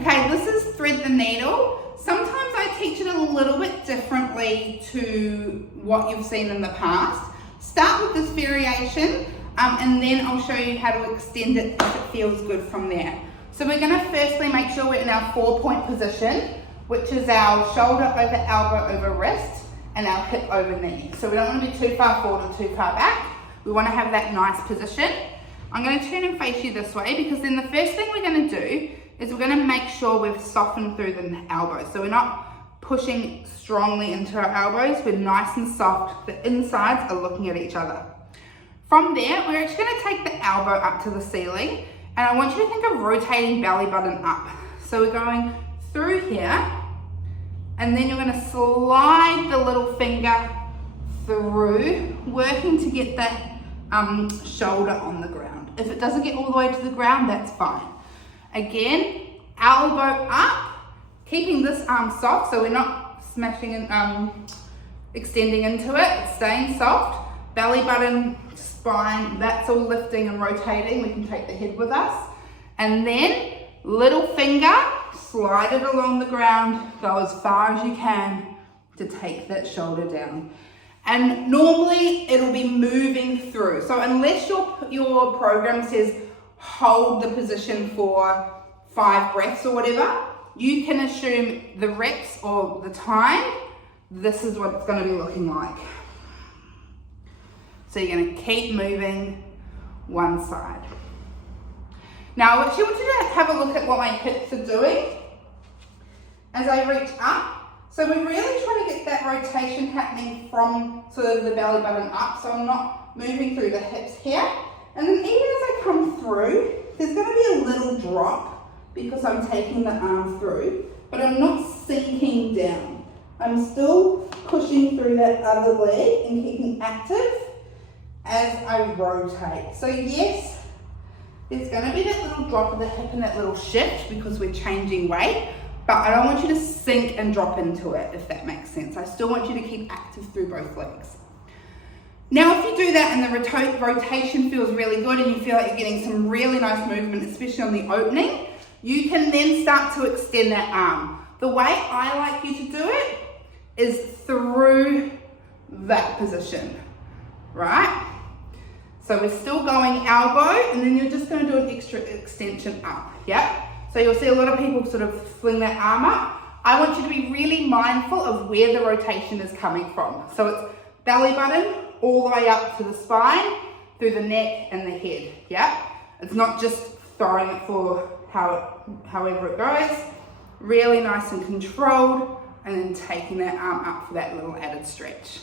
Okay, this is thread the needle. Sometimes I teach it a little bit differently to what you've seen in the past. Start with this variation and then I'll show you how to extend it if it feels good from there. So we're going to firstly make sure we're in our 4-point position, which is our shoulder over elbow over wrist and our hip over knee. So we don't want to be too far forward or too far back. We want to have that nice position. I'm going to turn and face you this way because then the first thing we're going to do is we're going to make sure we've softened through the elbows. So we're not pushing strongly into our elbows, we're nice and soft. The insides are looking at each other. From there, we're actually going to take the elbow up to the ceiling and I want you to think of rotating belly button up. So we're going through here and then you're going to slide the little finger through, working to get the shoulder on the ground. If it doesn't get all the way to the ground, that's fine. Again, elbow up, keeping this arm soft so we're not smashing and extending into it, it's staying soft. Belly button, spine, that's all lifting and rotating. We can take the head with us. And then little finger, slide it along the ground, go as far as you can to take that shoulder down. And normally it'll be moving through. So unless your program says hold the position for 5 breaths or whatever, you can assume the reps or the time, this is what it's going to be looking like. So you're going to keep moving one side. Now I actually want you to have a look at what my hips are doing as I reach up. So we're really trying to get that rotation happening from sort of the belly button up, so I'm not moving through the hips here. And then even as I come through, there's going to be a little drop because I'm taking the arm through, but I'm not sinking down. I'm still pushing through that other leg and keeping active as I rotate. So yes, there's going to be that little drop of the hip and that little shift because we're changing weight, but I don't want you to sink and drop into it, if that makes sense. I still want you to keep active through both legs. Now, if you do that and the rotation feels really good and you feel like you're getting some really nice movement, especially on the opening, you can then start to extend that arm. The way I like you to do it is through that position, right? So we're still going elbow and then you're just going to do an extra extension up, yeah? So you'll see a lot of people sort of fling their arm up. I want you to be really mindful of where the rotation is coming from. So it's belly button all the way up to the spine, through the neck and the head, yeah? It's not just throwing it for however it goes. Really nice and controlled and then taking that arm up for that little added stretch.